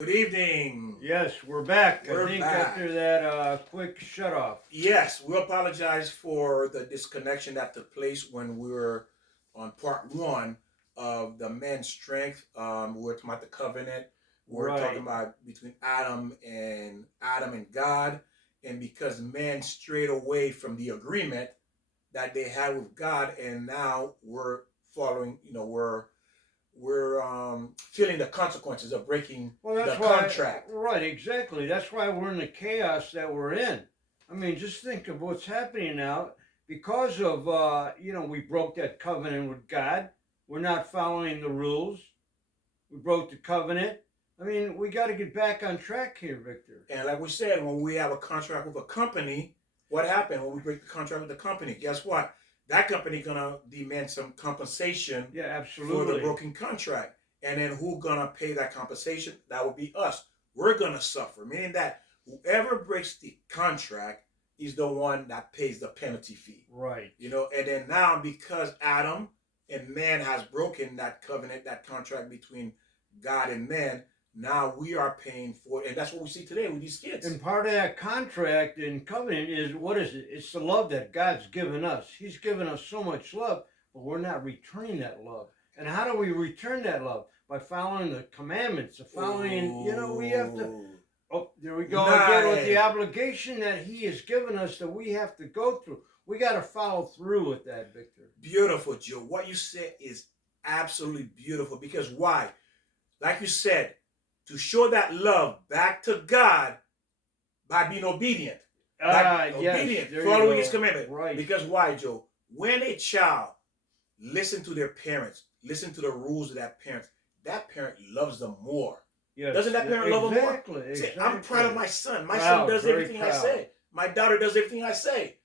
Good evening. Yes, we're back. I We're think back. after that quick shut off. Yes, we apologize for the disconnection that took place when we were on part one of the man's strength. We were talking about the covenant. We were talking Right. about between Adam and God, and because man strayed away from the agreement that they had with God, and now we're following. We're feeling the consequences of breaking Well, the that's why, contract. right, exactly. That's why we're in the chaos that we're in. I mean, just think of what's happening now because of, we broke that covenant with God. We're not following the rules. We broke the covenant. I mean, we got to get back on track here, Victor. And like we said, when we have a contract with a company, what happened when we break the contract with the company? Guess what? That company gonna demand some compensation Yeah, for the absolutely. broken contract. And then who gonna pay that compensation? That would be us. We're gonna suffer, meaning that whoever breaks the contract is the one that pays the penalty fee. Right. And then now because Adam and man has broken that covenant, that contract between God and man, now we are paying for it. And that's what we see today with these kids. And part of that contract and covenant is what is it? It's the love that God's given us. He's given us so much love, but we're not returning that love. And how do we return that love? By following the commandments, following, we have to. Oh, there we go again with the obligation that He has given us that we have to go through. We got to follow through with that, Victor. Beautiful, Joe. What you said is absolutely beautiful because why? Like you said, to show that love back to God by being obedient. Yes, Following His commandment. Right. Because why, Joe? When a child listen to their parents, listen to the rules of that parent loves them more. Yes, Doesn't that parent love them more? Exactly. See, I'm proud of my son. My Proud, son does very everything I proud. say. My daughter does everything I say.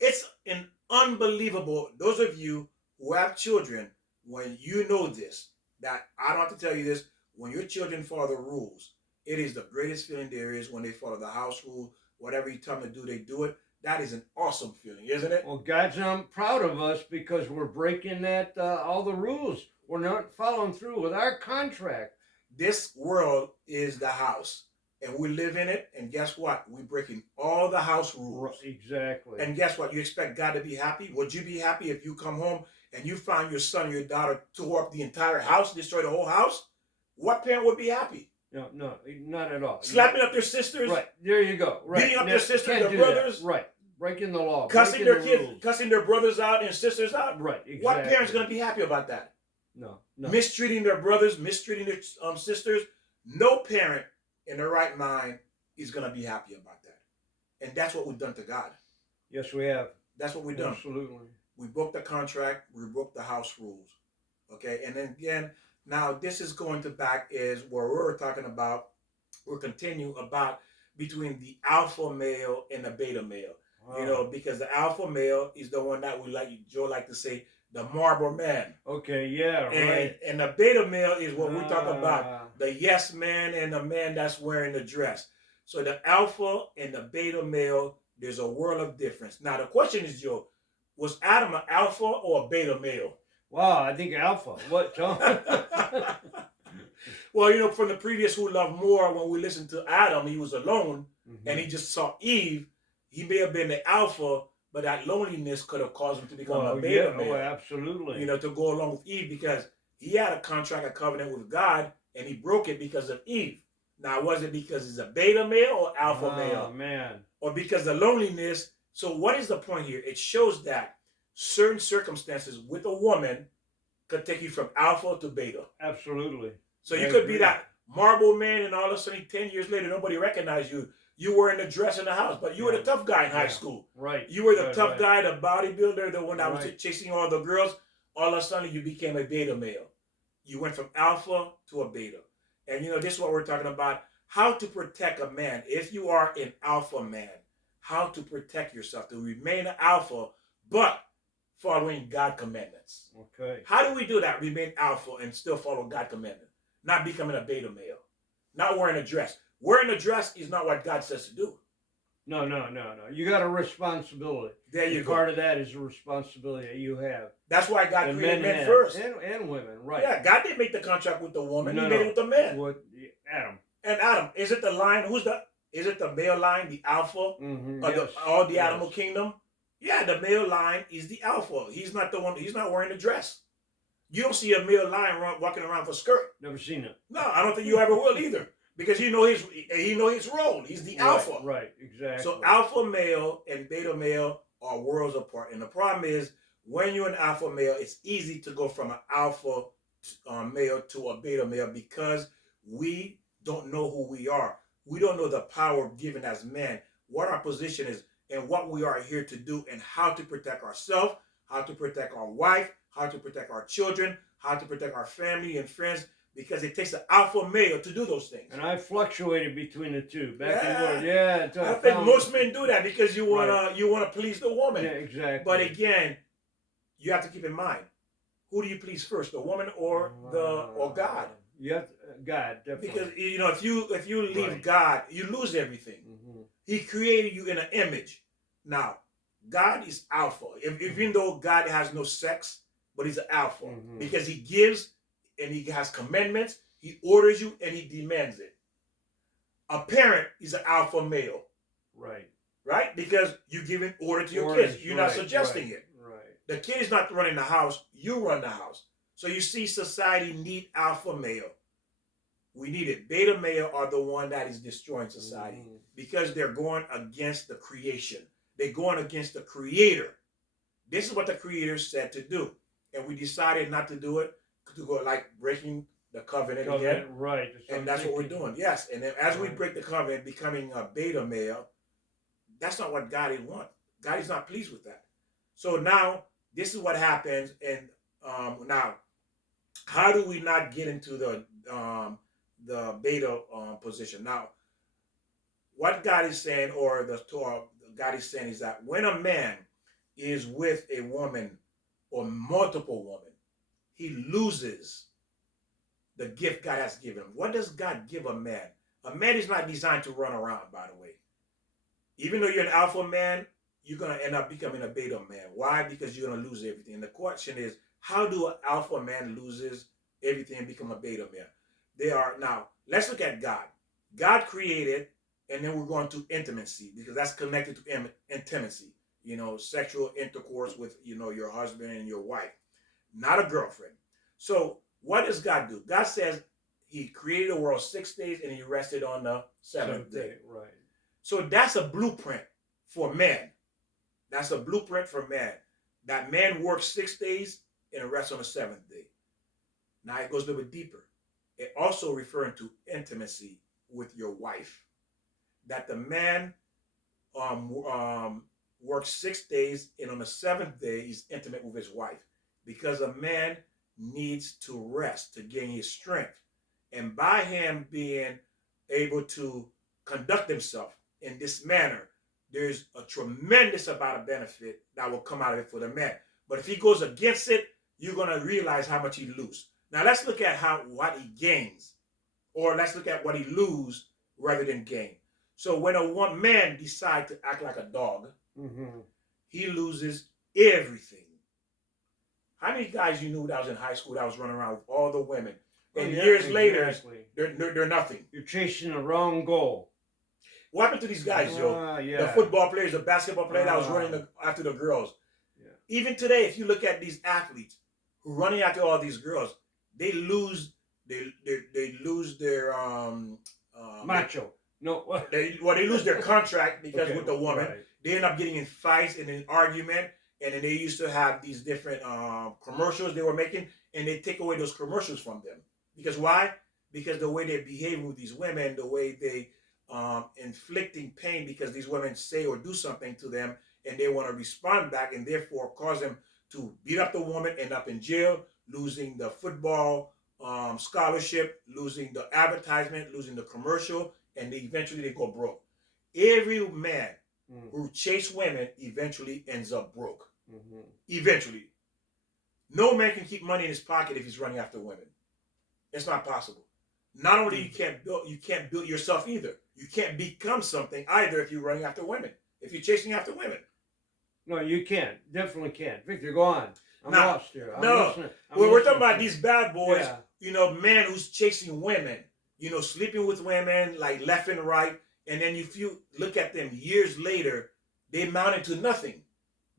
It's an unbelievable. Those of you who have children, when you know this, that I don't have to tell you this, when your children follow the rules, it is the greatest feeling there is when they follow the house rule. Whatever you tell them to do, they do it. That is an awesome feeling, isn't it? Well, God's not proud of us because we're breaking that all the rules. We're not following through with our contract. This world is the house, and we live in it. And guess what? We're breaking all the house rules. Exactly. And guess what? You expect God to be happy? Would you be happy if you come home and you find your son or your daughter tore up the entire house, destroy the whole house? What parent would be happy? No, not at all. Slapping up their sisters? Right, there you go. Right. Beating up their sisters, their brothers? Right, breaking the law. Cussing their kids, cussing their brothers out and sisters out? Right, exactly. What parent's going to be happy about that? No. Mistreating their brothers, mistreating their sisters? No parent in their right mind is going to be happy about that. And that's what we've done to God. Yes, we have. That's what we've done. Absolutely. We broke the contract. We broke the house rules. Okay, and then again, now this is going to back is where we're talking about. We're continuing about between the alpha male and the beta male. Because the alpha male is the one that we Joe like to say, the marble man. Okay, yeah, right. And the beta male is what we talk about, the yes man and the man that's wearing the dress. So the alpha and the beta male, there's a world of difference. Now the question is, Joe, was Adam an alpha or a beta male? Wow, I think alpha. What, John? Well, from the previous Who Loved More, when we listened to Adam, he was alone, and he just saw Eve. He may have been the alpha, but that loneliness could have caused him to become a beta male. Oh, absolutely. To go along with Eve because he had a contract, a covenant with God, and he broke it because of Eve. Now, was it because he's a beta male or alpha male? Oh, man. Or because of loneliness? So what is the point here? It shows that certain circumstances with a woman could take you from alpha to beta. Absolutely. So you could be that marble man, and all of a sudden, 10 years later, nobody recognized you. You were in the dress in the house, but you were the tough guy in high school. Right. You were the tough guy, the bodybuilder, the one that was chasing all the girls. All of a sudden, you became a beta male. You went from alpha to a beta. And, this is what we're talking about. How to protect a man. If you are an alpha man, how to protect yourself to remain an alpha, but following God commandments. Okay. How do we do that? Remain alpha and still follow God commandments. Not becoming a beta male. Not wearing a dress. Wearing a dress is not what God says to do. No. You got a responsibility. There you go. Part of that is a responsibility that you have. That's why God created men first. And women, right. Yeah, God didn't make the contract with the woman. He made it with the man. With Adam. And Adam, is it the line? Is it the male line, the alpha of Yes. all the Yes. animal kingdom? Yeah, the male line is the alpha. He's not the one. He's not wearing the dress. You don't see a male lion walking around for skirt. Never seen it. No, I don't think you ever will either, because he know his role. He's the alpha. Right. Exactly. So alpha male and beta male are worlds apart. And the problem is, when you're an alpha male, it's easy to go from an alpha male to a beta male, because we don't know who we are. We don't know the power given as men, what our position is, and what we are here to do, and how to protect ourselves, how to protect our wife, how to protect our children, how to protect our family and friends, because it takes an alpha male to do those things. And I fluctuated between the two, back Yeah. and forth. Yeah. I think most men do that because you wanna please the woman. Yeah, exactly. But again, you have to keep in mind, who do you please first, the woman or God? Yeah, God, definitely. Because if you leave Right. God, you lose everything. He created you in an image. Now, God is alpha. Even though God has no sex, but he's an alpha because he gives and he has commandments. He orders you and he demands it. A parent is an alpha male. Right. Right? Because you're giving order to your kids. You're not suggesting it. Right. The kid is not running the house. You run the house. So you see, society need alpha male. We need it. Beta male are the one that is destroying society because they're going against the creation. They're going against the creator. This is what the creator said to do. And we decided not to do it, to go like breaking the covenant again. Right. And that's what we're doing. Yes. And then as we break the covenant, becoming a beta male, that's not what God wants. God is not pleased with that. So now this is what happens. And now, how do we not get into the beta position? Now, what God is saying, or the Torah, God is saying, is that when a man is with a woman or multiple women, he loses the gift God has given him. What does God give a man? A man is not designed to run around, by the way. Even though you're an alpha man, you're going to end up becoming a beta man. Why? Because you're going to lose everything. And the question is, how do an alpha man loses everything and become a beta man? Now, let's look at God. God created, and then we're going to intimacy, because that's connected to intimacy. Sexual intercourse with, your husband and your wife, not a girlfriend. So what does God do? God says he created the world 6 days and he rested on the seventh day. Right. So that's a blueprint for man. That's a blueprint for man. That man works 6 days and rests on the seventh day. Now it goes a little bit deeper. It also referring to intimacy with your wife. That the man works 6 days, and on the seventh day he's intimate with his wife, because a man needs to rest to gain his strength. And by him being able to conduct himself in this manner, there's a tremendous amount of benefit that will come out of it for the man. But if he goes against it, you're going to realize how much he loses. Now let's look at what he gains, or let's look at what he loses rather than gain. So when a man decides to act like a dog, he loses everything. How many guys you knew that was in high school that was running around with all the women, and years later they're nothing? You're chasing the wrong goal. What happened to these guys, Joe? Yeah. The football players, the basketball player that was running after the girls. Yeah. Even today, if you look at these athletes who are running after all these girls, they lose. They lose their macho. No, they lose their contract because with the woman, right. They end up getting in fights and in argument, and then they used to have these different commercials they were making, and they take away those commercials from them. Because why? Because the way they behave with these women, the way they inflicting pain because these women say or do something to them, and they want to respond back, and therefore cause them to beat up the woman, end up in jail, losing the football scholarship, losing the advertisement, losing the commercial, and eventually they go broke. Every man who chase women eventually ends up broke. Eventually. No man can keep money in his pocket if he's running after women. It's not possible. Not only you can't build yourself either. You can't become something either if you're running after women. If you're chasing after women. No, you can't. Definitely can't. Victor, go on. I'm lost here. We're talking about these bad boys, men who's chasing women. you know, sleeping with women like left and right, and then if you look at them years later, they amounted to nothing.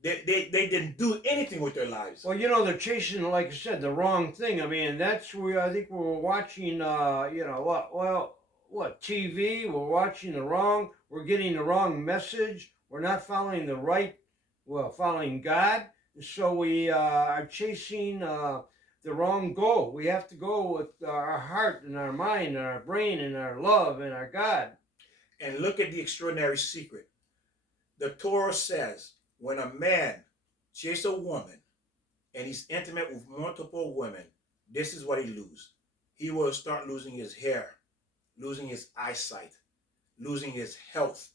They didn't do anything with their lives. Well, you know, they're chasing, like I said, the wrong thing. I mean, that's where I think we're watching, you know, what, TV? We're watching the wrong, we're getting the wrong message. We're not following the right, well, following God. So we are chasing the wrong goal. We have to go with our heart and our mind and our brain and our love and our God. And look at the extraordinary secret. The Torah says when a man chases a woman and he's intimate with multiple women, this is what he loses. He will start losing his hair, losing his eyesight, losing his health,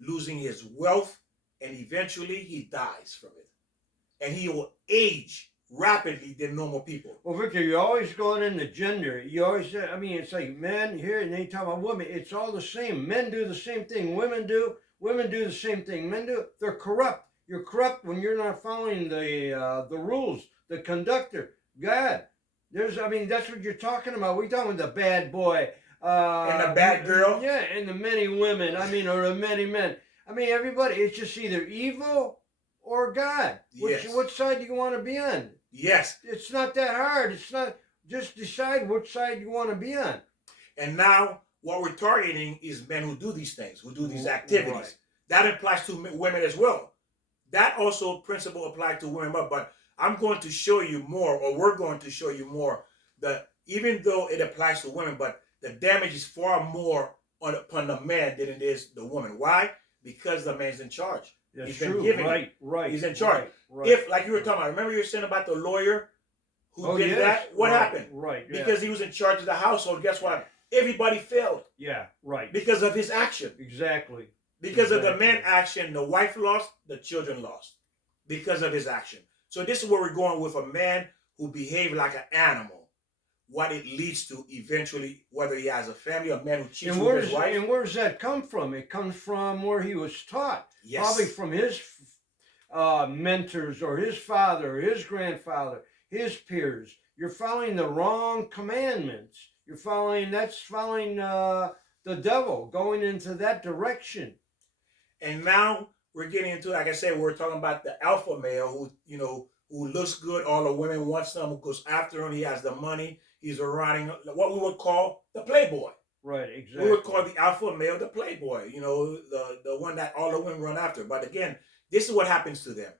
losing his wealth, and eventually he dies from it. And he will age rapidly than normal people. Well, Victor, you're always going into gender. You always say, I mean, it's like men here, and then you talk about women. It's all the same. Men do the same thing. Women do the same thing. Men do. They're corrupt. You're corrupt when you're not following the rules, the conductor, God. I mean, that's what you're talking about. We're talking about the bad boy. And the bad girl. Yeah, and the many women. I mean, or the many men. I mean, everybody, it's just either evil or God. Yes. What side do you want to be on? Yes. It's not that hard. It's not, just decide which side you want to be on. And now what we're targeting is men who do these things, who do these activities. Right. That applies to women as well. That also principle applies to women, but I'm going to show you more, or we're going to show you more, that even though it applies to women, but the damage is far more upon the man than it is the woman. Why? Because the man's in charge. That's He's true. been given Right. He's in charge. Right. If, like you were talking about, remember you were saying about the lawyer who did that? What happened? Right. Yeah. Because he was in charge of the household. Guess what? Everybody failed. Yeah. Right. Because of his action. Exactly. Because of the man's action, the wife lost, the children lost. Because of his action. So this is where we're going with a man who behaved like an animal. What it leads to eventually, whether he has a family, a man who cheats with his wife. And where does that come from? It comes from where he was taught. Yes. Probably from his mentors or his father or his grandfather, his peers. You're following the wrong commandments. That's following the devil, going into that direction. And now we're getting into, like I said, we're talking about the alpha male who, you know, who looks good. All the women want him, who goes after him. He has the money. He's running what we would call the playboy. Right, exactly. We would call the alpha male the playboy, you know, the one that all the women run after. But again, this is what happens to them.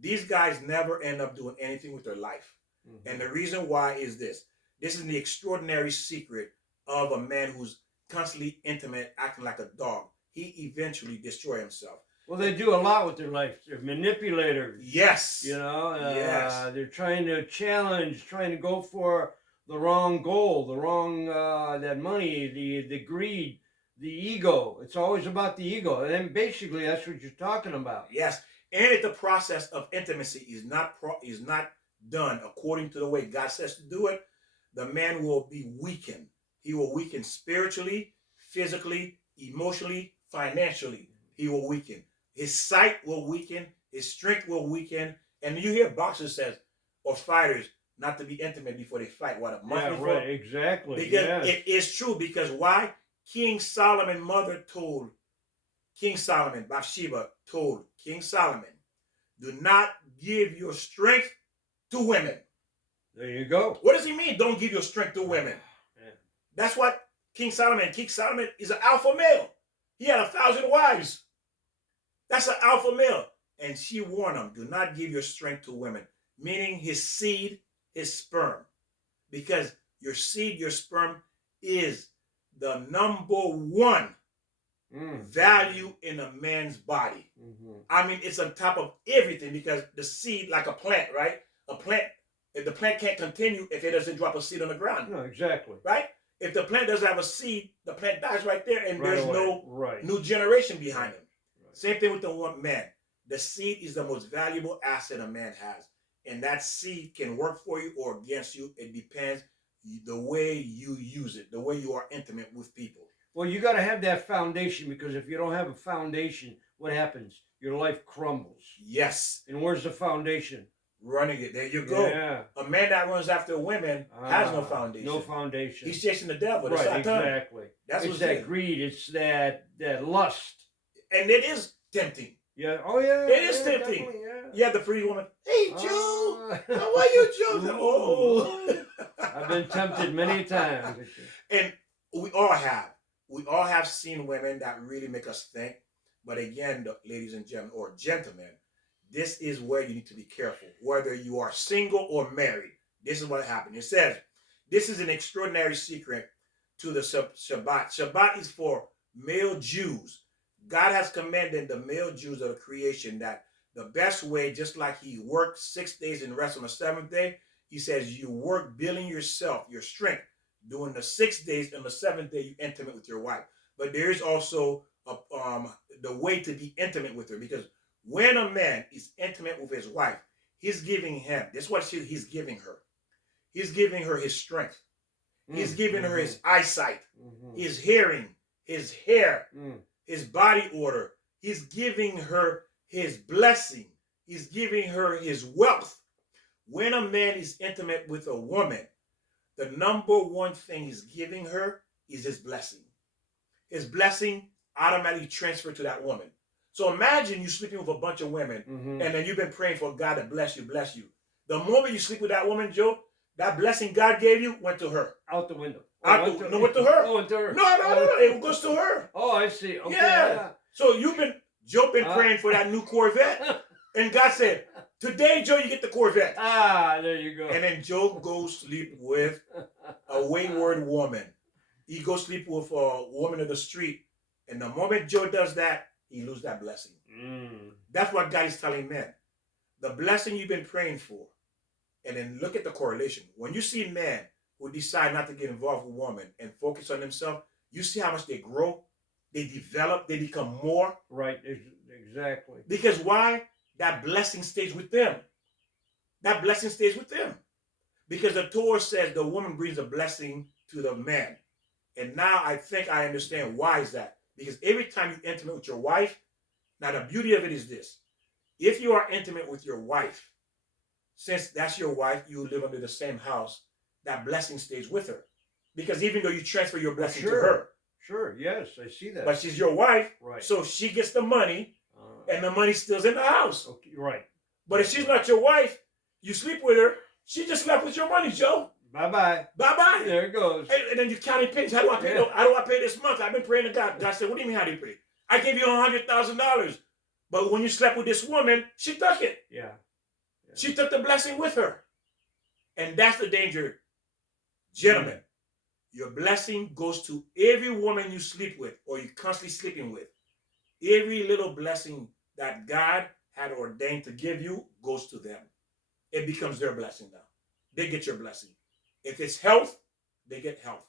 These guys never end up doing anything with their life. Mm-hmm. And the reason why is this. This is the extraordinary secret of a man who's constantly intimate, acting like a dog. He eventually destroys himself. Well, they do a lot with their life. They're manipulators. Yes. You know, yes. They're trying to challenge, trying to go for the wrong goal, the wrong, that money, the greed, the ego. It's always about the ego. And basically, that's what you're talking about. Yes. And if the process of intimacy is not done according to the way God says to do it, the man will be weakened. He will weaken spiritually, physically, emotionally, financially. He will weaken. His sight will weaken. His strength will weaken. And you hear boxers says, or fighters, not to be intimate before they fight. What, a month before? Right, exactly. Because it is true. Because why? King Solomon's mother told King Solomon, Bathsheba told King Solomon, do not give your strength to women. There you go. What does he mean, don't give your strength to women? Yeah. That's what King Solomon is an alpha male. He had 1,000 wives. That's an alpha male. And she warned him, do not give your strength to women. Meaning his seed, his sperm. Because your seed, your sperm is the number one value in a man's body. Mm-hmm. I mean, it's on top of everything because the seed, like a plant, right? If the plant can't continue if it doesn't drop a seed on the ground. No, exactly. Right? If the plant doesn't have a seed, the plant dies right there and there's no new generation behind him. Right. Same thing with the man. The seed is the most valuable asset a man has. And that seed can work for you or against you. It depends the way you use it, the way you are intimate with people. Well, you got to have that foundation because if you don't have a foundation, what happens? Your life crumbles. Yes. And where's the foundation? running it. There you go. Yeah. A man that runs after women has no Ah, foundation. No foundation. He's chasing the devil. That's Right, Satan. exactly. That's It's what's that there. greed. It's that lust. And it is tempting. Yeah. Oh yeah. It is yeah, tempting. definitely, Yeah. You have the pretty woman. Hey, Joe. Ah. How are you, Joe? Ooh. Oh. I've been tempted many times. And we all have. We all have seen women that really make us think. But again, ladies and gentlemen, or gentlemen, this is where you need to be careful. Whether you are single or married, this is what happened. It says, this is an extraordinary secret to the Shabbat. Shabbat is for male Jews. God has commanded the male Jews of the creation that the best way, just like he worked 6 days and rest on the seventh day, he says you work building yourself, your strength, during the 6 days, and the seventh day you intimate with your wife. But there is also the way to be intimate with her, because when a man is intimate with his wife, he's giving him, this is what he's giving her. He's giving her his strength. He's giving her his eyesight, his hearing, his hair, his body odor. He's giving her his blessing. He's giving her his wealth. When a man is intimate with a woman, the number one thing he's giving her is his blessing. His blessing automatically transferred to that woman. So imagine you sleeping with a bunch of women, and then you've been praying for God to bless you, bless you. The moment you sleep with that woman, Joe, that blessing God gave you went to her. Out the window. Went to her. Oh, went to her. No. It goes to her. Oh, I see. Okay. Yeah. So Joe been praying for that new Corvette, and God said, today, Joe, you get the Corvette. Ah, there you go. And then Joe goes sleep with a wayward woman. He goes sleep with a woman of the street. And the moment Joe does that, he loses that blessing. That's what God is telling men. The blessing you've been praying for. And then look at the correlation. When you see men who decide not to get involved with women and focus on themselves, you see how much they grow, they develop, they become more. Right, exactly. Because why? That blessing stays with them. That blessing stays with them. Because the Torah says the woman brings a blessing to the man. And now I think I understand why is that. Because every time you're intimate with your wife, now the beauty of it is this. If you are intimate with your wife, since that's your wife, you live under the same house, that blessing stays with her. Because even though you transfer your blessing to her. Sure, yes, I see that. But she's your wife, right. So she gets the money, and the money still's in the house. Okay, right. But if she's not your wife, you sleep with her, she just slept with your money, Joe. Bye-bye. Bye-bye. There it goes. And then you counting pennies. How do I pay? Yeah. How do I pay this month? I've been praying to God. God said, what do you mean, how do you pay? I gave you $100,000. But when you slept with this woman, she took it. Yeah. She took the blessing with her. And that's the danger. Gentlemen, your blessing goes to every woman you sleep with or you're constantly sleeping with. Every little blessing that God had ordained to give you goes to them. It becomes their blessing now. They get your blessing. If it's health, they get health.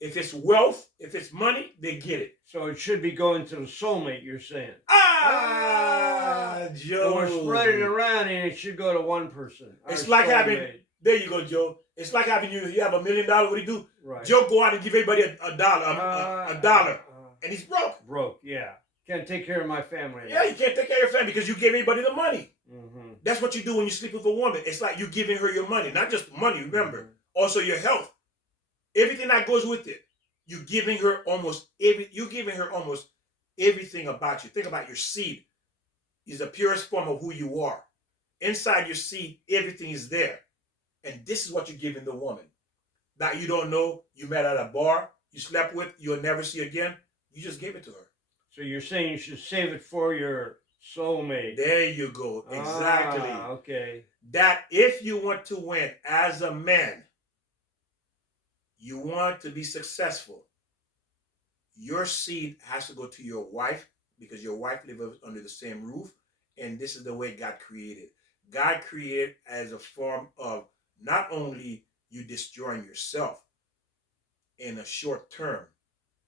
If it's wealth, if it's money, they get it. So it should be going to the soulmate, you're saying. Joe. Or spread it around and it should go to one person. It's like having, there you go, Joe. It's like having you have $1 million. What do you do? Right. Joe go out and give everybody a dollar. And he's broke. Broke, yeah. Can't take care of my family. Yeah, you can't take care of your family because you gave everybody the money. That's what you do when you sleep with a woman. It's like you giving her your money. Not just money, remember. Also your health. Everything that goes with it. You're giving her almost everything about you. Think about your seed. Is the purest form of who you are. Inside your seed, everything is there. And this is what you're giving the woman. That you don't know, you met at a bar, you slept with, you'll never see again. You just gave it to her. So you're saying you should save it for your soulmate. There you go. Exactly. Okay. That if you want to win as a man, you want to be successful, your seed has to go to your wife because your wife lives under the same roof. And this is the way God created. God created as a form of not only you destroying yourself in a short term,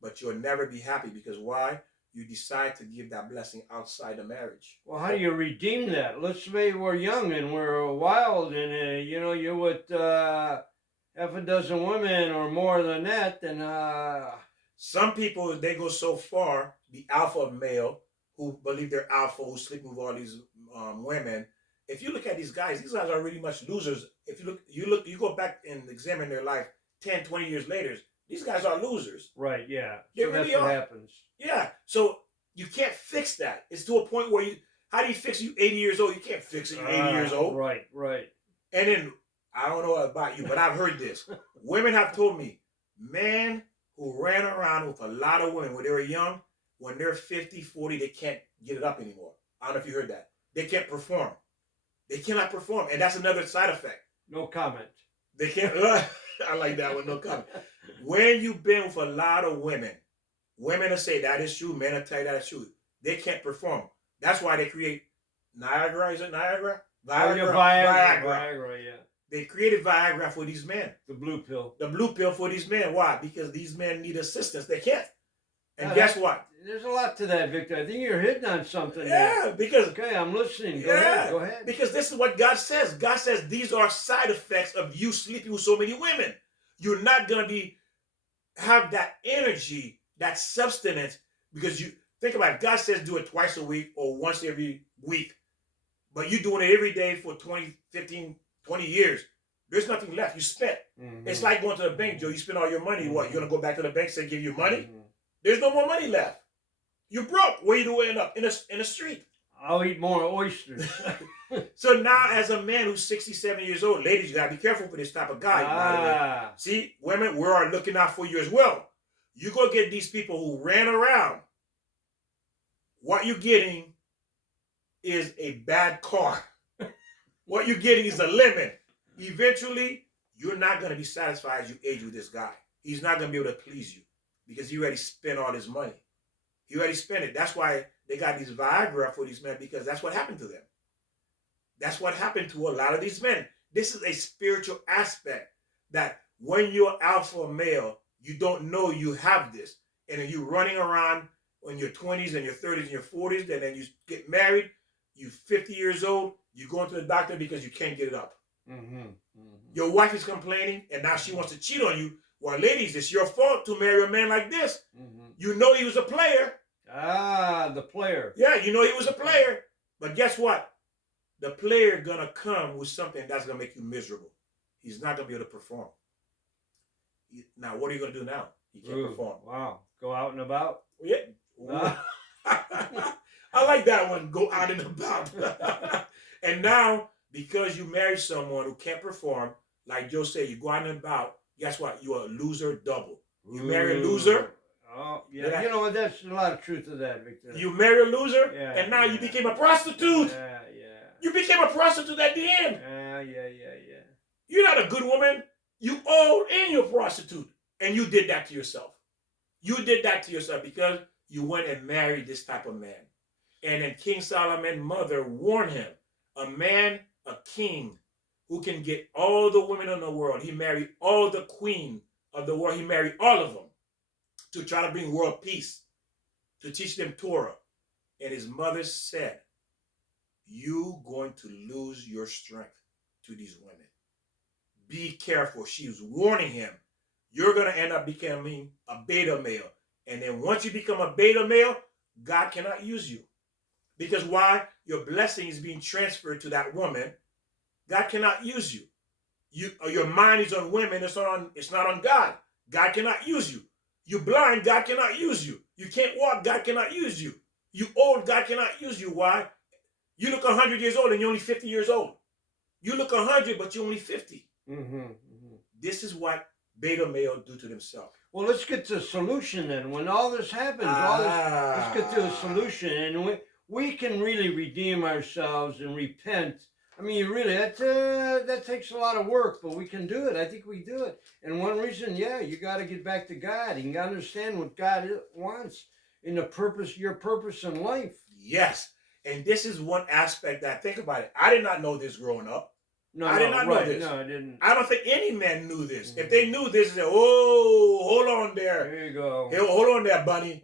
but you'll never be happy because why? You decide to give that blessing outside the marriage. Well, how do you redeem that? Let's say we're young and we're wild and, you're with half a dozen women or more than that. And some people, they go so far, the alpha male who believe they're alpha, who sleep with all these women, if you look at these guys are really much losers. If you go back and examine their life 10, 20 years later, these guys are losers. Right, yeah. They So really that's what are. happens. Yeah. So you can't fix that. It's to a point where how do you fix you 80 years old? You can't fix it. You're 80 years old. Right, right. And then, I don't know about you, but I've heard this. Women have told me, men who ran around with a lot of women when they were young, when they're 50, 40, they can't get it up anymore. I don't know if you heard that. They can't perform. They cannot perform. And that's another side effect. No comment. They can't. I like that one. No comment. When you've been with a lot of women will say that is true. Men will tell you that is true. They can't perform. That's why they create Niagara. Is it Niagara? Viagra, yeah. They created Viagra for these men. The blue pill. The blue pill for these men. Why? Because these men need assistance. They can't. And Now, guess what? There's a lot to that, Victor. I think you're hitting on something. Yeah, there. because Okay, I'm listening. Go ahead. Because this is what God says. God says these are side effects of you sleeping with so many women. You're not gonna have that energy, that substance, because you think about it. God says do it twice a week or once every week, but you're doing it every day for 20, 15, 20 years. There's nothing left. You spent. Mm-hmm. It's like going to the bank, Joe. You spend all your money. What? You're gonna go back to the bank and say give you money? Mm-hmm. There's no more money left. You're broke. Where you end up? In the street. I'll eat more oysters. So now, as a man who's 67 years old, ladies, you gotta be careful for this type of guy. By the way. See, women, we are looking out for you as well. You go get these people who ran around. What you're getting is a bad car. What you're getting is a lemon. Eventually, you're not gonna be satisfied as you age with this guy. He's not gonna be able to please you because he already spent all his money. He already spent it. That's why they got these Viagra for these men, because that's what happened to them. That's what happened to a lot of these men. This is a spiritual aspect that when you're alpha male, you don't know you have this. And then you're running around in your 20s and your 30s and your 40s, and then you get married, you're 50 years old, you're going to the doctor because you can't get it up. Mm-hmm. Mm-hmm. Your wife is complaining, and now she wants to cheat on you. Well, ladies, it's your fault to marry a man like this. Mm-hmm. You know he was a player. The player. Yeah, you know he was a player. But guess what? The player gonna come with something that's gonna make you miserable. He's not gonna be able to perform. Now, what are you gonna do now? He can't perform. Wow. Go out and about? Yeah. I like that one. Go out and about. And now, because you marry someone who can't perform, like Joe said, you go out and about, guess what? You're a loser double. You marry a loser. Oh, yeah. You know what? There's a lot of truth to that, Victor. You marry a loser, yeah, and now you became a prostitute. Yeah. You became a prostitute at the end. Yeah. You're not a good woman. You owe and you're a prostitute. And you did that to yourself. You did that to yourself because you went and married this type of man. And then King Solomon's mother warned him, a man, a king, who can get all the women in the world. He married all the queen of the world. He married all of them to try to bring world peace, to teach them Torah. And his mother said, you going to lose your strength to these women. Be careful. She was warning him. You're going to end up becoming a beta male. And then once you become a beta male, God cannot use you. Because why? Your blessing is being transferred to that woman. God cannot use you. Your mind is on women. It's not on God. God cannot use you. You blind, God cannot use you. You can't walk, God cannot use you. You old, God cannot use you. Why? You look 100 years old and you're only 50 years old. You look 100, but you're only 50. Mm-hmm. This is what beta male do to themselves. Well, let's get to a solution then. When all this happens, let's get to a solution. And we can really redeem ourselves and repent. I mean, really, that takes a lot of work, but we can do it. I think we do it. And one reason, you got to get back to God. You got to understand what God wants in your purpose in life. Yes. And this is one aspect that, think about it. I did not know this growing up. I did not know this. No, I didn't. I don't think any man knew this. Mm-hmm. If they knew this, they say, oh, hold on there. There you go. Hey, hold on there, bunny.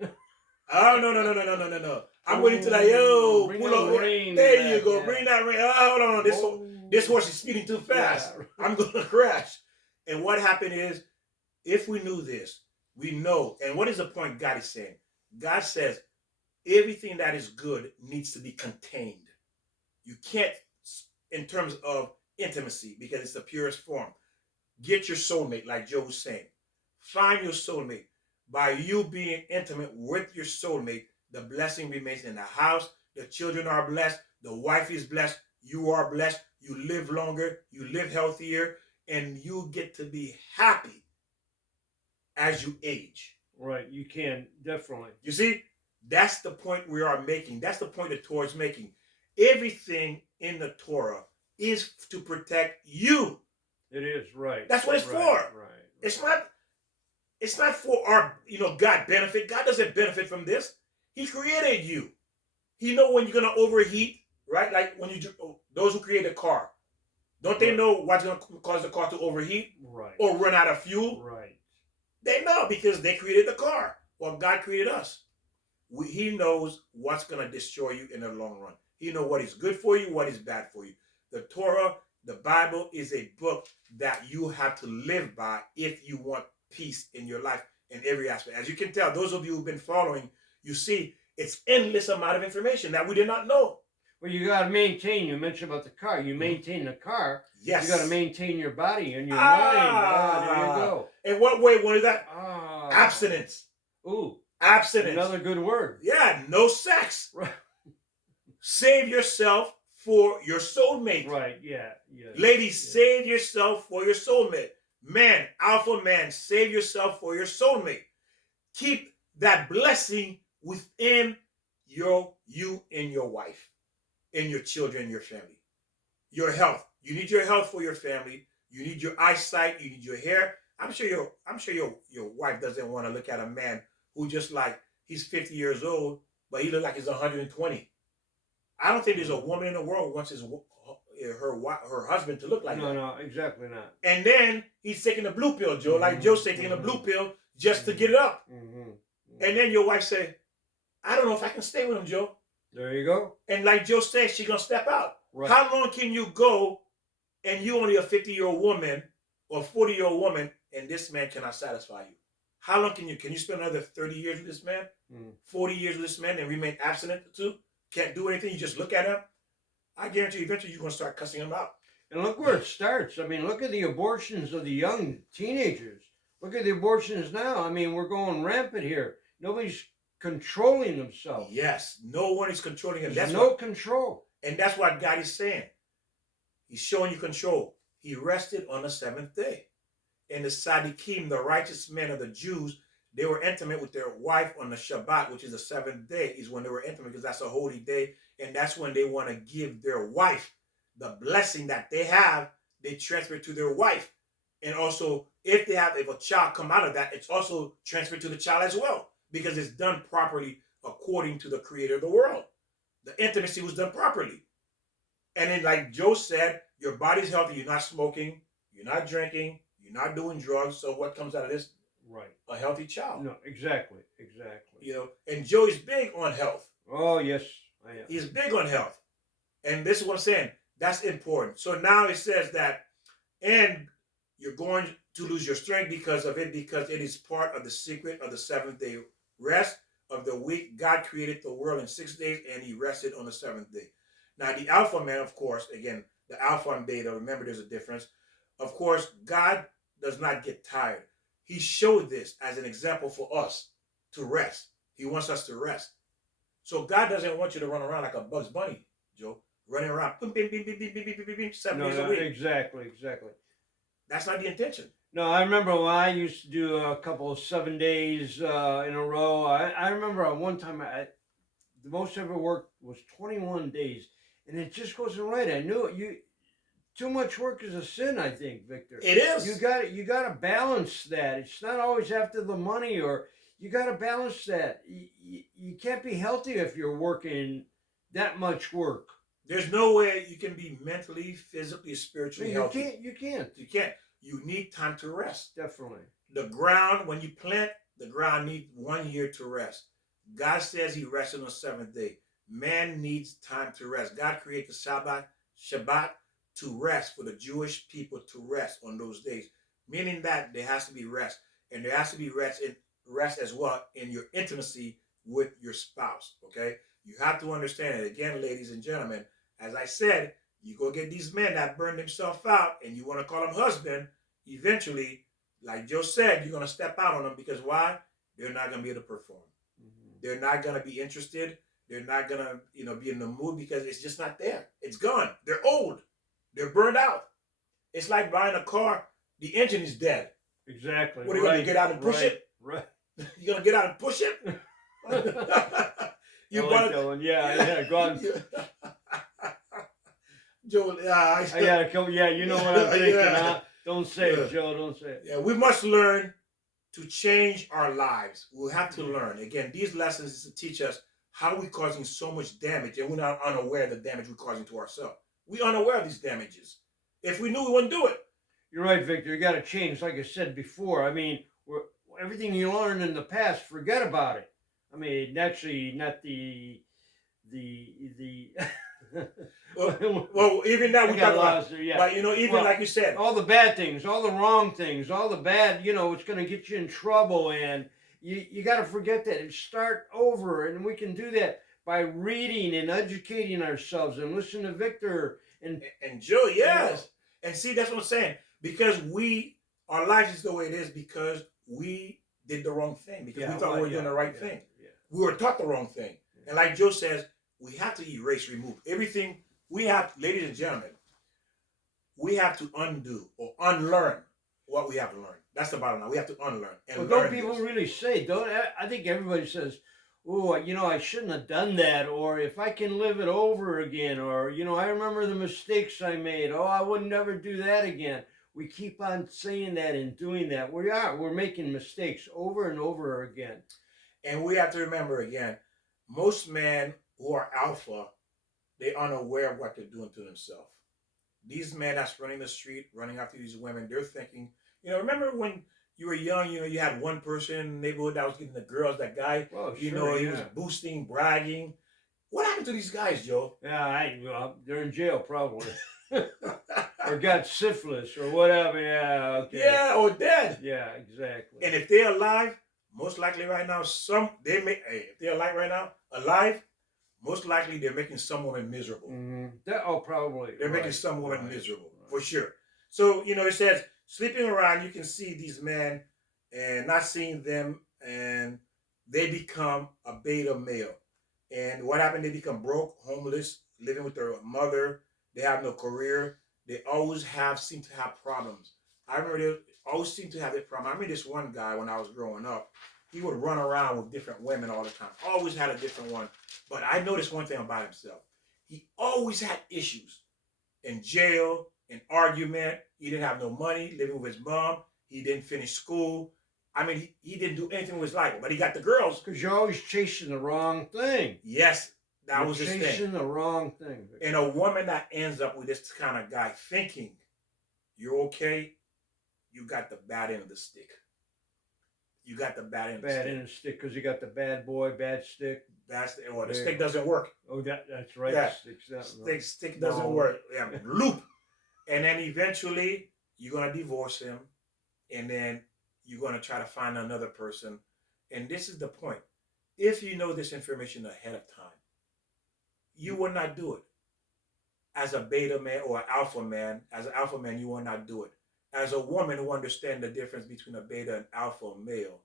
Oh, no. I'm waiting till pull up. There you go. Yeah. Bring that ring. Oh, hold on. This horse is speeding too fast. Yeah. I'm going to crash. And what happened is, if we knew this, we know. And what is the point God is saying? God says, everything that is good needs to be contained. You can't in terms of intimacy because it's the purest form. Get your soulmate, like Joe was saying. Find your soulmate. By you being intimate with your soulmate, the blessing remains in the house. The children are blessed. The wife is blessed. You are blessed. You live longer. You live healthier. And you get to be happy as you age. Right. You can, definitely. You see, that's the point we are making. That's the point the Torah is making. Everything in the Torah is to protect you. It is, right. That's what it's right, for. Right. It's not for our, God benefit. God doesn't benefit from this. He created you. He know when you're gonna overheat, right? Like when those who create a car, don't they know what's gonna cause the car to overheat, right, or run out of fuel? Right. They know because they created the car. Well, God created us. He knows what's gonna destroy you in the long run. He knows what is good for you, what is bad for you. The Torah, the Bible, is a book that you have to live by if you want peace in your life in every aspect. As you can tell, those of you who've been following, you see it's endless amount of information that we did not know. Well, you got to maintain. You mentioned about the car. You maintain the car. Yes. You got to maintain your body and your mind. There you go. In what way? What is that? Abstinence. Ooh. Abstinence. Another good word. Yeah. No sex. Right. Save yourself for your soulmate. Right. Yeah. Ladies, save yourself for your soulmate. Man, alpha man, save yourself for your soulmate. Keep that blessing within you and your wife, and your children, and your family. Your health. You need your health for your family. You need your eyesight. You need your hair. I'm sure your wife doesn't want to look at a man who just like he's 50 years old, but he looks like he's 120. I don't think there's a woman in the world who wants her husband to look like that. No, exactly not. And then he's taking the blue pill, Joe. Like Joe said, taking the blue pill just to get it up. And then your wife said, I don't know if I can stay with him, Joe. There you go. And like Joe said, she's going to step out. Right. How long can you go and you only a 50-year-old woman or 40-year-old woman and this man cannot satisfy you? How long can you spend another 30 years with this man? 40 years with this man and remain abstinent too? Can't do anything. You just look at him. I guarantee you eventually you're going to start cussing him out. And look where it starts. I mean, look at the abortions of the young teenagers. Look at the abortions now. I mean, we're going rampant here. Nobody's controlling themselves. Yes, no one is controlling him. There's no control. And that's what God is saying. He's showing you control. He rested on the seventh day. And the Tzaddikim, the righteous men of the Jews, they were intimate with their wife on the Shabbat, which is the seventh day, is when they were intimate because that's a holy day. And that's when they want to give their wife the blessing that they have, they transfer it to their wife. And also, if a child come out of that, it's also transferred to the child as well because it's done properly according to the creator of the world. The intimacy was done properly. And then like Joe said, your body's healthy. You're not smoking. You're not drinking. You're not doing drugs. So what comes out of this? Right. A healthy child. No, exactly. And Joe is big on health. Oh, yes, I am. He's big on health. And this is what I'm saying. That's important. So now it says that, and you're going to lose your strength because of it, because it is part of the secret of the seventh day rest of the week. God created the world in 6 days and he rested on the seventh day. Now, the Alpha man, of course, again, the Alpha and Beta, remember there's a difference. Of course, God does not get tired. He showed this as an example for us to rest. He wants us to rest. So God doesn't want you to run around like a Bugs Bunny, Joe, running around 7 days a week. Exactly. That's not the intention. No, I remember when I used to do a couple of 7 days in a row. I remember one time the most I ever worked was 21 days. And it just wasn't right. I knew it. Too much work is a sin, I think, Victor. It is. You got to balance that. It's not always after the money, or you got to balance that. You can't be healthy if you're working that much work. There's no way you can be mentally, physically, spiritually healthy. You can't. You need time to rest. Definitely. The ground, when you plant, the ground needs 1 year to rest. God says he rested on the seventh day. Man needs time to rest. God created the Shabbat to rest, for the Jewish people to rest on those days, meaning that there has to be rest, and there has to be rest as well in your intimacy with your spouse. Okay, you have to understand it. Again, ladies and gentlemen, as I said, You go get these men that burn themselves out and you want to call them husband, eventually, like Joe said, you're going to step out on them because why? They're not going to be able to perform. They're not going to be interested. They're not going to, be in the mood because it's just not there. It's gone. They're old. They're burned out. It's like buying a car. The engine is dead. Exactly. What are you going to get out and push it? Right. You're going to get out and push it? You bought it? Yeah, go on. Joe, I gotta come. Yeah, you know what I'm thinking, huh? Don't say it, Joe. Don't say it. Yeah, we must learn to change our lives. We'll have to learn. Again, these lessons is to teach us how we're causing so much damage and we're not unaware of the damage we're causing to ourselves. We're unaware of these damages. If we knew, we wouldn't do it. You're right, Victor. You got to change, like I said before. I mean, everything you learned in the past, forget about it. I mean, actually, not the well, even now we talk about, yeah. But even like you said, all the bad things, all the wrong things, all the bad, it's going to get you in trouble, and you got to forget that and start over. And we can do that by reading and educating ourselves and listen to Victor and Joe. Yes, and see, that's what I'm saying. Because our life is the way it is because we did the wrong thing because we thought we were doing the right thing. Yeah. We were taught the wrong thing, and like Joe says, we have to erase, remove everything. We have, ladies and gentlemen, we have to undo or unlearn what we have learned. That's the bottom line. We have to unlearn and learn. Don't people this. Really say? I think everybody says, "Oh, I shouldn't have done that," or "If I can live it over again," or "I remember the mistakes I made. Oh, I would never do that again." We keep on saying that and doing that. We're making mistakes over and over again. And we have to remember again, most men who are alpha, they're unaware of what they're doing to themselves. These men that's running the street, running after these women, they're thinking, remember when you were young, you had one person in the neighborhood that was getting the girls, that guy, he was boosting, bragging. What happened to these guys, Joe? Yeah, they're in jail probably. Or got syphilis or whatever. Yeah, okay. Yeah, or dead. Yeah, exactly. And if they're alive, most likely right now, if they're alive, most likely they're making some woman miserable. Probably. They're making some woman miserable, for sure. So, it says, sleeping around, you can see these men and not seeing them, and they become a beta male. And what happened? They become broke, homeless, living with their mother. They have no career. They always seem to have problems. I remember they always seem to have this problem. I remember this one guy when I was growing up. He would run around with different women all the time. Always had a different one. But I noticed one thing about himself. He always had issues. In jail, in argument. He didn't have no money, living with his mom. He didn't finish school. I mean, he didn't do anything with his life. But he got the girls. Because you're always chasing the wrong thing. Yes, that was his thing. Chasing the wrong thing. And a woman that ends up with this kind of guy thinking, you're okay, you got the bad end of the stick. You got the bad end of the stick. Bad end of the stick because you got the bad boy, bad stick. The stick doesn't work. Oh, that's right. Yeah. Stick doesn't work. Yeah, loop. And then eventually you're going to divorce him. And then you're going to try to find another person. And this is the point. If you know this information ahead of time, you will not do it. As a beta man or an alpha man, you will not do it. As a woman who understands the difference between a beta and alpha male,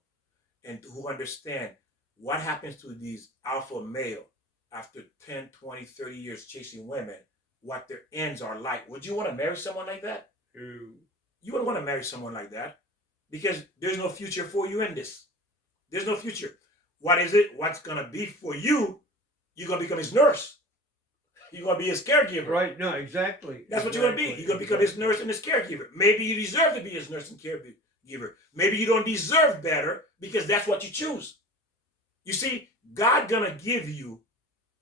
and who understand what happens to these alpha male after 10, 20, 30 years chasing women, what their ends are like. Would you want to marry someone like that? You wouldn't want to marry someone like that because there's no future for you in this. There's no future. What is it? What's going to be for you? You're going to become his nurse. You're going to be his caregiver. Right. No, exactly. That's what you're going to be. You're going to become his nurse and his caregiver. Maybe you deserve to be his nurse and caregiver. Maybe you don't deserve better because that's what you choose. You see, God going to give you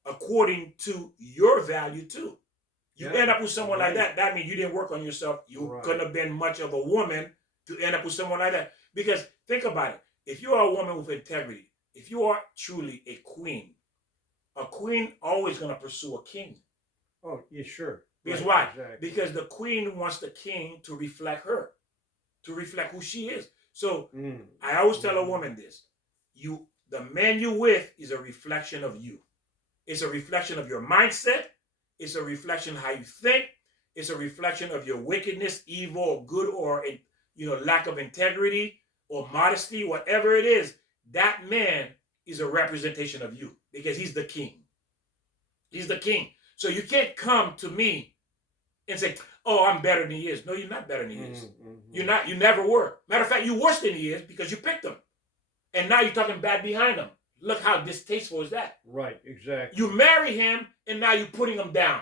according to your value too. You end up with someone like that. That means you didn't work on yourself. You couldn't have been much of a woman to end up with someone like that. Because think about it. If you are a woman with integrity, if you are truly a queen always going to pursue a king. Oh, yeah, sure. Because why? Exactly. Because the queen wants the king to reflect her, to reflect who she is. So I always tell a woman this. The man you with is a reflection of you. It's a reflection of your mindset. It's a reflection of how you think. It's a reflection of your wickedness, evil, good, or lack of integrity or modesty, whatever it is. That man is a representation of you because he's the king. He's the king. So you can't come to me and say, "Oh, I'm better than he is." No, you're not better than he is. You're not. You never were. Matter of fact, you're worse than he is because you picked him, and now you're talking bad behind him. Look how distasteful is that? Right, exactly. You marry him, and now you're putting him down.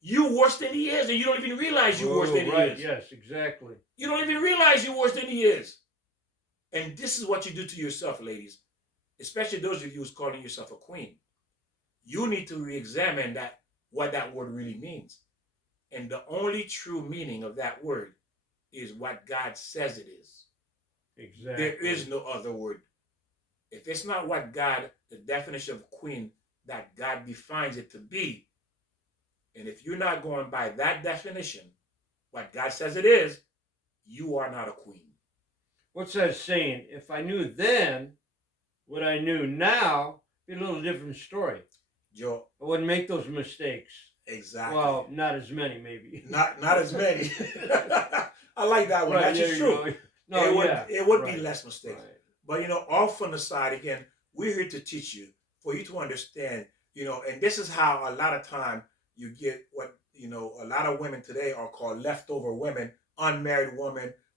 You worse than he is, and you don't even realize you're worse than he is. Yes, exactly. You don't even realize you're worse than he is. And this is what you do to yourself, ladies, especially those of you who's calling yourself a queen. You need to re-examine what that word really means. And the only true meaning of that word is what God says it is. Exactly. There is no other word. If it's not what God, the definition of queen, that God defines it to be, and if you're not going by that definition, what God says it is, you are not a queen. What's that saying? If I knew then what I knew now, it'd be a little different story. Joe, I wouldn't make those mistakes. Exactly. Well, not as many, maybe. Not as many. I like that one. Right, That's true. No, it would right, be less mistakes. Right. But all from the side, again, we're here to teach you, for you to understand, and this is how a lot of time you get what, a lot of women today are called leftover women, unmarried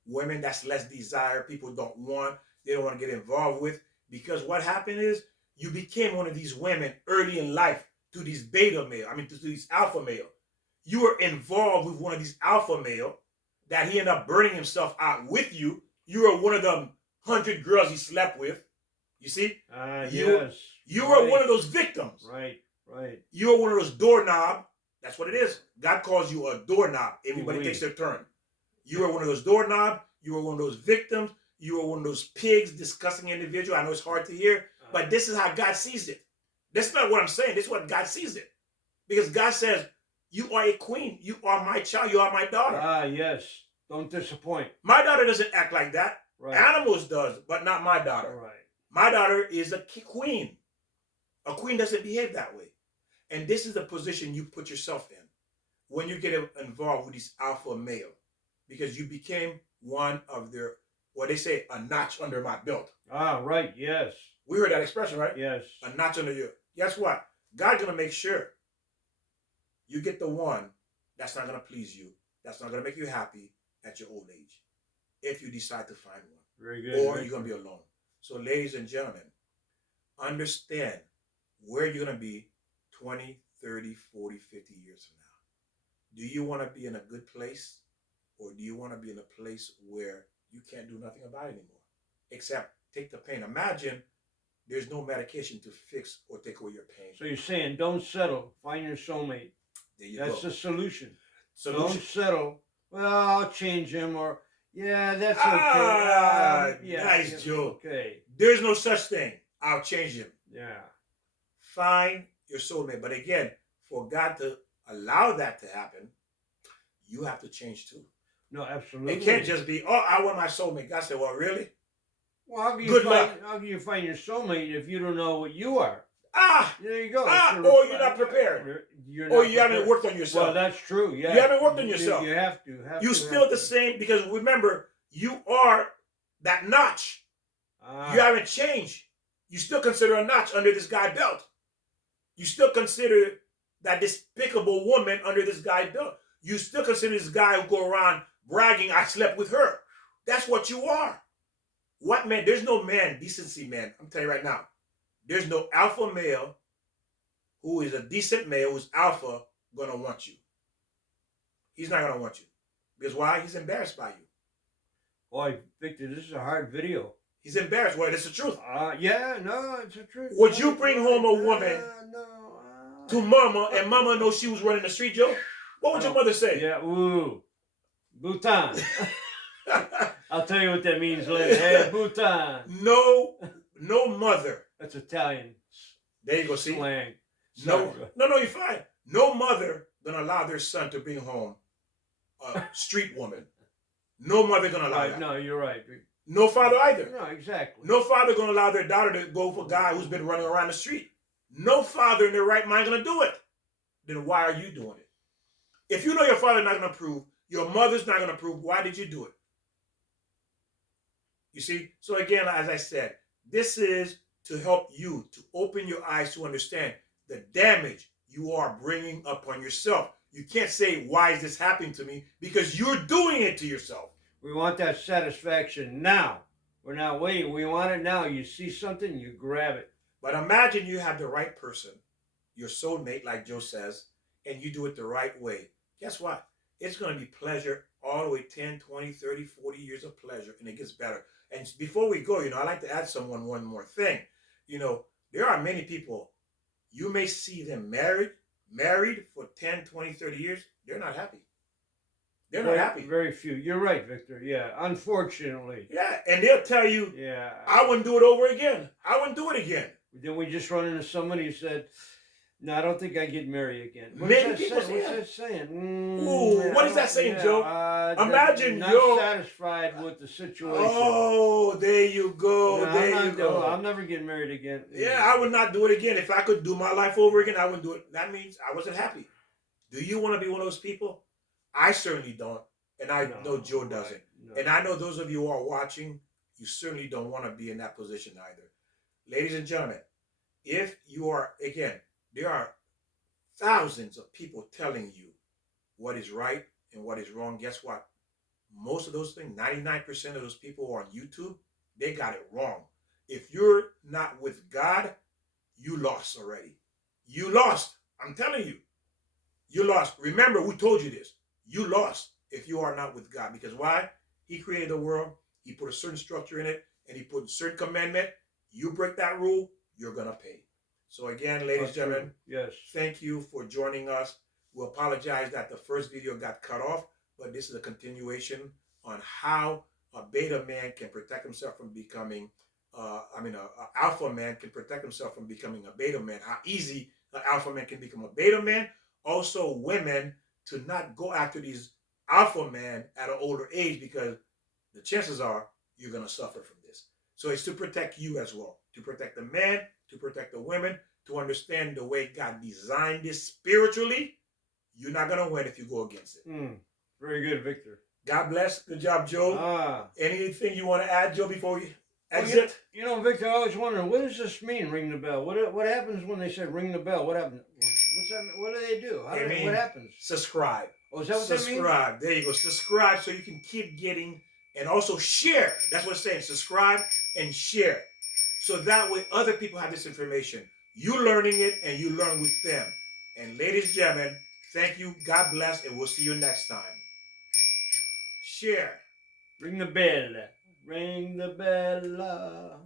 women that's less desired, people don't want, they don't want to get involved with, because what happened is you became one of these women early in life to these beta male, to these alpha male. You were involved with one of these alpha male that he ended up burning himself out with you. You were one of them 100 girls he slept with. You see? Yes. You were one of those victims. Right. You were one of those doorknob. That's what it is. God calls you a doorknob. Everybody takes their turn. You were one of those doorknob. You were one of those victims. You were one of those pigs, disgusting individual. I know it's hard to hear, but this is how God sees it. That's not what I'm saying. This is what God sees it. Because God says, you are a queen. You are my child. You are my daughter. Yes. Don't disappoint. My daughter doesn't act like that. Right. Animals does, but not my daughter. Right. My daughter is a queen. A queen doesn't behave that way. And this is the position you put yourself in when you get involved with this alpha male, because you became one of their, what they say, a notch under my belt. Right, yes. We heard that expression, right? Yes. A notch under you. Guess what? God's going to make sure you get the one that's not going to please you, that's not going to make you happy at your old age, if you decide to find one. Very good. Or you're going to be alone. So, ladies and gentlemen, understand where you're going to be 20, 30, 40, 50 years from now. Do you want to be in a good place, or do you want to be in a place where you can't do nothing about it anymore except take the pain? Imagine there's no medication to fix or take away your pain. So you're saying don't settle, find your soulmate. That's the solution. Don't settle. Well, I'll change him, or that's okay. Nice joke. Okay. There's no such thing. I'll change him. Yeah. Find your soulmate. But again, for God to allow that to happen, you have to change too. No, absolutely. It can't just be, I want my soulmate. God said, well, really? Well, how can you find your soulmate if you don't know what you are? There you go. Or you're not prepared. You haven't worked on yourself. Well, that's true. Yeah. You haven't worked on yourself. You have to. You're still the same, because remember, you are that notch. You haven't changed. You still consider a notch under this guy's belt. You still consider that despicable woman under this guy's belt. You still consider this guy who go around bragging, I slept with her. That's what you are. What man? There's no man, decency man. I'm telling you right now. There's no alpha male who is a decent male who's alpha going to want you. He's not going to want you. Because why? He's embarrassed by you. Boy, Victor, this is a hard video. He's embarrassed. Well, it's the truth. It's the truth. Would you bring home a woman to mama, and mama knows she was running the street, Joe? What would your mother say? Yeah, Bhutan. I'll tell you what that means later. Hey, Bhutan. No mother. That's Italian. There you go, see? Slang. No, you're fine. No mother gonna allow their son to bring home a street woman. No mother gonna allow that. No, you're right. No father either. No, exactly. No father gonna allow their daughter to go for a guy who's been running around the street. No father in their right mind gonna do it. then why are you doing it? If you know your father's not going to approve, your mother's not going to approve, why did you do it? You see? So again, as I said, this is to help you to open your eyes to understand the damage you are bringing upon yourself. You can't say, why is this happening to me? Because you're doing it to yourself. We want that satisfaction now. We're not waiting. We want it now. You see something, you grab it. But imagine you have the right person, your soulmate, like Joe says, and you do it the right way. Guess what? It's going to be pleasure all the way 10, 20, 30, 40 years of pleasure, and it gets better. And before we go, I like to add someone one more thing. There are many people, you may see them married for 10, 20, 30 years. They're not happy. They're not happy. Very few. You're right, Victor. Yeah, unfortunately. Yeah, and they'll tell you, yeah, I wouldn't do it over again. I wouldn't do it again. Then we just run into somebody who said, no, I don't think I get married again. What's that saying? Ooh, what is that saying, Joe? Imagine not you're satisfied with the situation. Oh, there you go. I'm never getting married again. Yeah, I would not do it again. If I could do my life over again, I wouldn't do it. That means I wasn't happy. Do you want to be one of those people? I certainly don't. And I know Joe doesn't. No. And I know those of you who are watching, you certainly don't want to be in that position either. Ladies and gentlemen, if you are, again, there are thousands of people telling you what is right and what is wrong. Guess what? Most of those things, 99% of those people who are on YouTube, they got it wrong. If you're not with God, you lost already. You lost. I'm telling you. You lost. Remember, we told you this. You lost if you are not with God. Because why? He created the world. He put a certain structure in it. And he put a certain commandment. You break that rule, you're going to pay. So again, ladies and gentlemen, yes, thank you for joining us. We apologize that the first video got cut off, but this is a continuation on how a beta man can protect himself from becoming, an alpha man can protect himself from becoming a beta man. How easy an alpha man can become a beta man. Also, women to not go after these alpha men at an older age, because the chances are you're going to suffer from this. So it's to protect you as well, to protect the men, to protect the women, to understand the way God designed this spiritually. You're not going to win if you go against it. Very good, Victor. God bless. Good job, Joe. Anything you want to add, Joe, before we exit? Victor, I was wondering, what does this mean, ring the bell? What happens when they say ring the bell? What happens? What's that? What do they do? What happens? Subscribe. Oh, is that what that means? Subscribe. There you go. Subscribe so you can keep getting, and also share. That's what it's saying. Subscribe and share. So that way other people have this information. You learning it and you learn with them. And ladies and gentlemen, thank you. God bless, and we'll see you next time. Share. Ring the bell. Ring the bell.